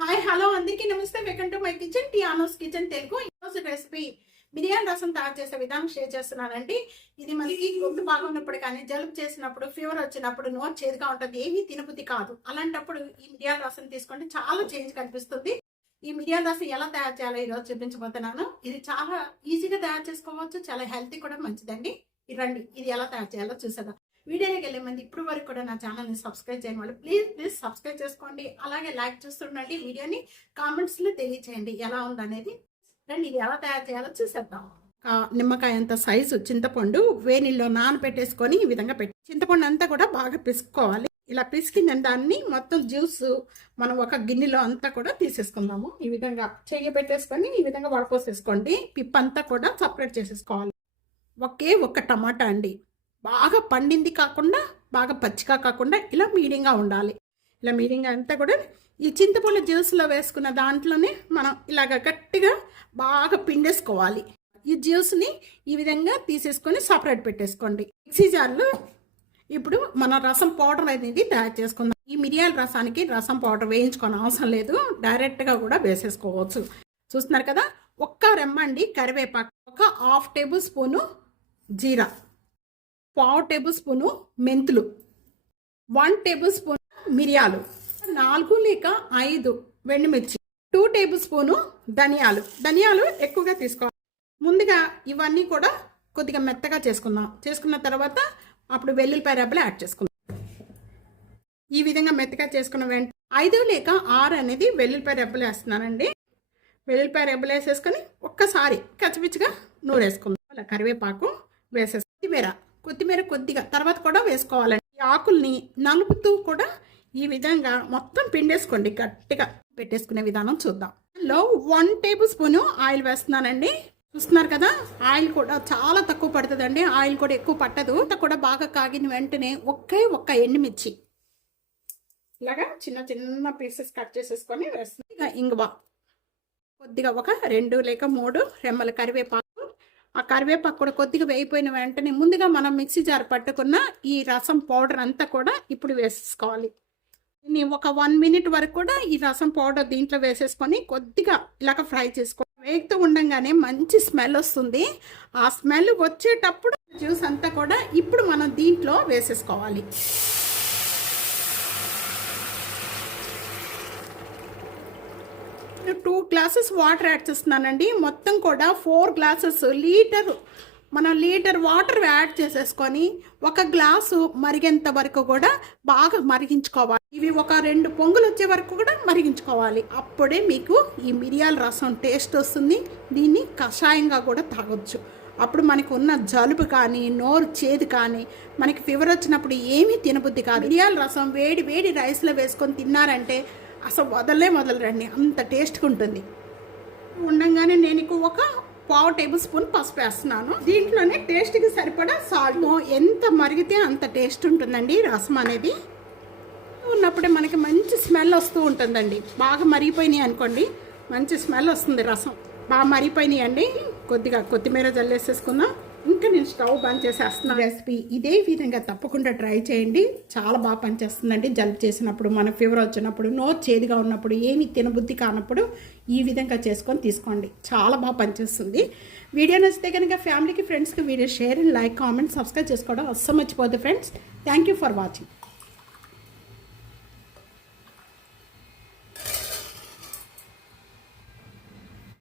Hi hello అందరికీ నమస్తే. Welcome to my kitchen, టియానోస్ kitchen Telugu. ఈరోజు రెసిపీ బిర్యానీ రసం తయారు చేసే విధానం షేర్ చేస్తున్నానండి. ఇది మనకి గొంతు బాగున్నప్పుడు కానీ, జలుబు చేసినప్పుడు, ఫీవర్ వచ్చినప్పుడు నోరు చేదుగా ఉంటుంది, ఏమీ తినబుద్ధి కాదు. అలాంటప్పుడు ఈ మిరియాల రసం తీసుకుంటే చాలా చేంజ్ కనిపిస్తుంది. ఈ మిరియాల రసం ఎలా తయారు చేయాలో ఈరోజు చూపించబోతున్నాను. ఇది చాలా ఈజీగా తయారు చేసుకోవచ్చు, చాలా హెల్తీ కూడా మంచిదండి. రండి ఇది ఎలా తయారు చేయాలో చూసేద్దాం. వీడియోకి వెళ్ళే మంది ఇప్పుడు వరకు కూడా నా ఛానల్ని సబ్స్క్రైబ్ చేయని వాళ్ళు ప్లీజ్ సబ్స్క్రైబ్ చేసుకోండి. అలాగే లైక్ చేస్తుండండి. వీడియోని కామెంట్స్లో తెలియచేయండి ఎలా ఉందనేది. రండి ఇది ఎలా తయారు చేయాలో చూసేద్దాం. నిమ్మకాయ అంత సైజు చింతపండు వేణిలో నానబెట్టేసుకొని ఈ విధంగా పెట్టి చింతపండు అంతా కూడా బాగా పిసుకోవాలి. ఇలా పిసికిన దాన్ని మొత్తం జ్యూస్ మనం ఒక గిన్నెలో అంతా కూడా తీసేసుకుందాము. ఈ విధంగా చెయ్యి పెట్టేసుకొని ఈ విధంగా వడపోసేసుకోండి. పిప్పంతా కూడా సపరేట్ చేసేసుకోవాలి. ఒక్క టమాటా అండి, బాగా పండింది కాకుండా బాగా పచ్చిగా కాకుండా ఇలా మీడియంగా ఉండాలి. ఇలా మీడియంగా అంతా కూడా ఈ చింతపండు జ్యూస్లో వేసుకున్న దాంట్లోనే మనం ఇలాగ గట్టిగా బాగా పిండేసుకోవాలి. ఈ జ్యూస్ని ఈ విధంగా తీసేసుకొని సపరేట్ పెట్టేసుకోండి. మిక్సీ జార్లో ఇప్పుడు మన రసం పౌడర్ అనేది తయారు చేసుకుందాం. ఈ మిరియాల రసానికి రసం పౌడర్ వేయించుకోని అవసరం లేదు, డైరెక్ట్గా కూడా వేసేసుకోవచ్చు. చూస్తున్నారు కదా, ఒక్క రెమ్మండి కరివేపాకు, ఒక హాఫ్ టేబుల్ స్పూను జీరా, 1/4 టేబుల్ స్పూను మెంతులు, 1 టేబుల్ స్పూన్ మిరియాలు, 4 లేక 5 వెండిమిర్చి, 2 టేబుల్ స్పూను ధనియాలు ఎక్కువగా తీసుకోవాలి. ముందుగా ఇవన్నీ కూడా కొద్దిగా మెత్తగా చేసుకున్న తర్వాత అప్పుడు వెల్లుల్లిపాయ రెబ్బలు యాడ్ చేసుకుందాం. ఈ విధంగా మెత్తగా చేసుకున్న వెంటనే 5 లేక 6 అనేది వెల్లుల్లిపాయ రెబ్బలు వేస్తున్నానండి. వెల్లుల్లిపాయ రెబ్బలు వేసేసుకొని ఒక్కసారి కచ్చిపిచ్చిగా నూరేసుకుందాం. అలా కరివేపాకు వేసేసి కొత్తిమీర కొద్దిగా తర్వాత కూడా వేసుకోవాలండి. ఈ ఆకుల్ని నలుపుతూ కూడా ఈ విధంగా మొత్తం పిండేసుకోండి. గట్టిగా పెట్టేసుకునే విధానం చూద్దాం. 1 టేబుల్ స్పూను ఆయిల్ వేస్తున్నానండి. చూస్తున్నారు కదా, ఆయిల్ కూడా చాలా తక్కువ పడుతుందండి, ఆయిల్ కూడా ఎక్కువ పట్టదు. అంతా కూడా బాగా కాగిన వెంటనే ఒక్క ఎండుమిర్చి ఇలాగా చిన్న పీసెస్ కట్ చేసేసుకొని వేస్తున్నాం. ఇంగువ కొద్దిగా ఒక 2 లేక 3 రెమ్మల కరివేపాకు. ఆ కరివేపాకు కూడా కొద్దిగా వేయిపోయిన వెంటనే ముందుగా మనం మిక్సీ జార్ పట్టుకున్న ఈ రసం పౌడర్ అంతా కూడా ఇప్పుడు వేసేసుకోవాలి. ఒక 1 మినిట్ వరకు కూడా ఈ రసం పౌడర్ దీంట్లో వేసేసుకొని కొద్దిగా ఇలాగ ఫ్రై చేసుకోవాలి. వేగుతూ ఉండగానే మంచి స్మెల్ వస్తుంది. ఆ స్మెల్ వచ్చేటప్పుడు జ్యూస్ అంతా కూడా ఇప్పుడు మనం దీంట్లో వేసేసుకోవాలి. నేను 2 గ్లాసెస్ వాటర్ యాడ్ చేస్తున్నానండి. మొత్తం కూడా 4 గ్లాసెస్ లీటర్ వాటర్ యాడ్ చేసేసుకొని 1 గ్లాసు మరిగేంత వరకు కూడా బాగా మరిగించుకోవాలి. ఇవి ఒక 2 పొంగులు వచ్చే వరకు కూడా మరిగించుకోవాలి. అప్పుడే మీకు ఈ మిరియాల రసం టేస్ట్ వస్తుంది. దీన్ని కషాయంగా కూడా తాగొచ్చు. అప్పుడు మనకు ఉన్న జలుబు కానీ, నోరు చేదు కానీ, మనకి ఫీవర్ వచ్చినప్పుడు ఏమీ తినబుద్ధి కాదు. మిరియాల రసం వేడి రైస్లో వేసుకొని తిన్నారంటే అసలు వదలరండి, అంత టేస్ట్గా ఉంటుంది. ఉండగానే నేను ఒక 1/4 టేబుల్ స్పూన్ పసుపు వేస్తున్నాను. దీంట్లోనే టేస్ట్కి సరిపడా సాల్ట్. ఎంత మరిగితే అంత టేస్ట్ ఉంటుందండి రసం అనేది. ఉన్నప్పుడే మనకి మంచి స్మెల్ వస్తూ ఉంటుందండి. బాగా మరిగిపోయినాయి అనుకోండి, మంచి స్మెల్ వస్తుంది. రసం బాగా మరిగిపోయినాయి అండి. కొద్దిగా కొత్తిమీర జల్లేసేసుకుందాం. ఇంకా నేను స్టవ్ బంద్ చేసేస్తున్నాను. రెసిపీ ఇదే విధంగా తప్పకుండా ట్రై చేయండి. చాలా బాగా పనిచేస్తుందండి. జలుబు చేసినప్పుడు, మన ఫీవర్ వచ్చినప్పుడు, నోరు చేదుగా ఉన్నప్పుడు, ఏమి తినబుద్ధి కానప్పుడు ఈ విధంగా చేసుకొని తీసుకోండి. చాలా బాగా పనిచేస్తుంది. వీడియో నచ్చితే కనుక ఫ్యామిలీకి, ఫ్రెండ్స్కి video share, like, comment, subscribe చేసుకోవడం అస్సలు మర్చిపోద్దు friends. Thank you for watching.